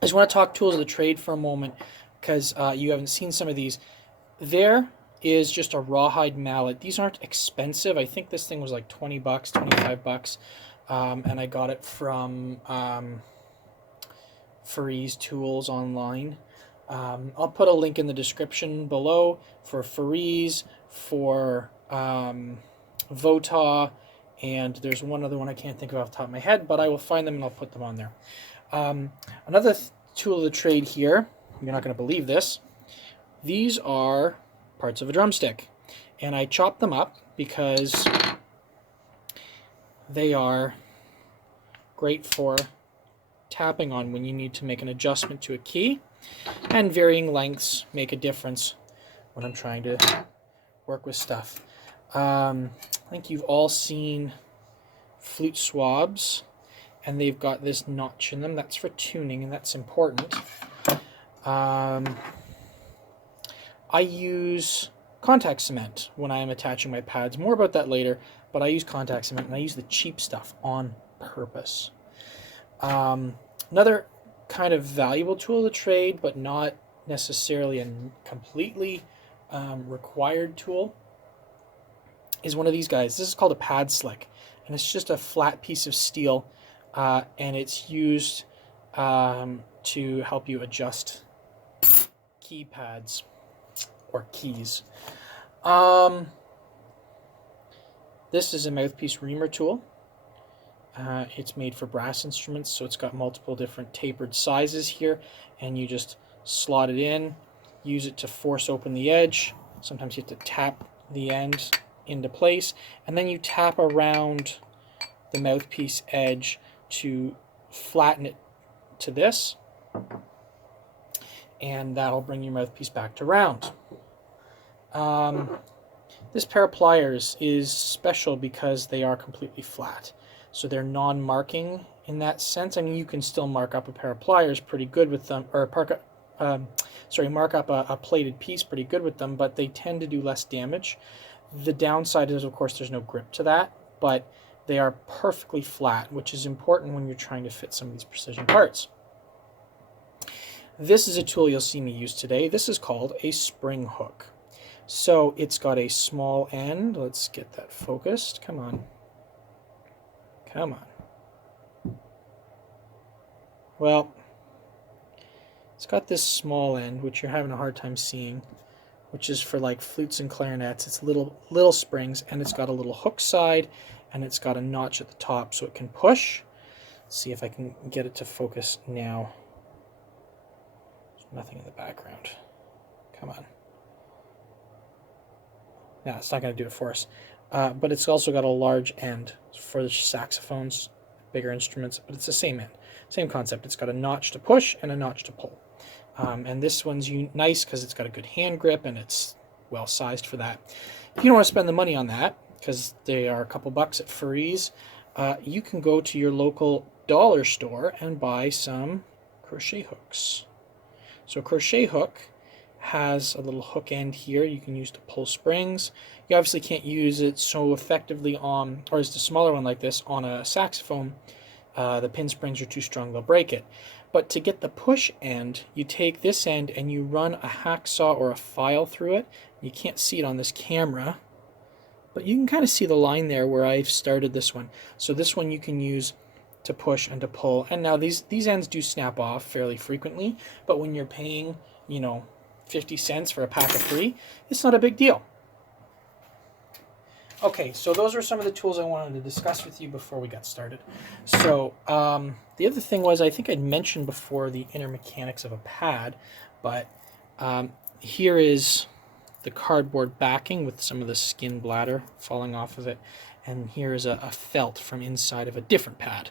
I just want to talk tools of the trade for a moment because you haven't seen some of these. There is just a rawhide mallet. These aren't expensive. I think this thing was like 20 bucks, 25 bucks. And I got it from Faree's Tools online. I'll put a link in the description below for Faree's, for Vota, and there's one other one I can't think of off the top of my head, but I will find them and I'll put them on there. Another tool of the trade here, you're not going to believe this, these are parts of a drumstick. And I chopped them up because they are great for tapping on when you need to make an adjustment to a key, and varying lengths make a difference when I'm trying to work with stuff. I think you've all seen flute swabs, and they've got this notch in them. That's for tuning, and that's important. I use contact cement when I am attaching my pads. More about that later, but I use contact cement, and I use the cheap stuff on purpose. Another kind of valuable tool of the trade, but not necessarily a completely required tool, is one of these guys. This is called a pad slick, and it's just a flat piece of steel, and it's used to help you adjust keypads or keys. This is a Mouthpiece Reamer tool. It's made for brass instruments, so it's got multiple different tapered sizes here, and you just slot it in, use it to force open the edge. Sometimes you have to tap the end into place, and then you tap around the mouthpiece edge to flatten it to this, and that'll bring your mouthpiece back to round. This pair of pliers is special because they are completely flat. So they're non-marking in that sense. I mean, you can still mark up a pair of pliers pretty good with them, or mark up a plated piece pretty good with them, but they tend to do less damage. The downside is, of course, there's no grip to that, but they are perfectly flat, which is important when you're trying to fit some of these precision parts. This is a tool you'll see me use today. This is called a spring hook. So it's got a small end. Let's get that focused. Come on. Come on. Well, it's got this small end, which you're having a hard time seeing, which is for like flutes and clarinets. It's little springs, and it's got a little hook side, and it's got a notch at the top so it can push. Let's see if I can get it to focus now. There's nothing in the background. Come on. No, it's not going to do it for us. But it's also got a large end for the saxophones, bigger instruments, but it's the same end. Same concept. It's got a notch to push and a notch to pull. And this one's nice because it's got a good hand grip and it's well sized for that. If you don't want to spend the money on that, because they are a couple bucks at Faree's, you can go to your local dollar store and buy some crochet hooks. So a crochet hook has a little hook end here you can use to pull springs. You obviously can't use it so effectively on, or as the smaller one like this, on a saxophone. The pin springs are too strong, they'll break it. But to get the push end, you take this end and you run a hacksaw or a file through it. You can't see it on this camera, but you can kind of see the line there where I've started this one. So this one you can use to push and to pull. And now these ends do snap off fairly frequently, but when you're paying, 50 cents for a pack of 3, it's not a big deal. Okay, so those are some of the tools I wanted to discuss with you before we got started. So the other thing was, I think I'd mentioned before the inner mechanics of a pad, but here is the cardboard backing with some of the skin bladder falling off of it, and here is a felt from inside of a different pad.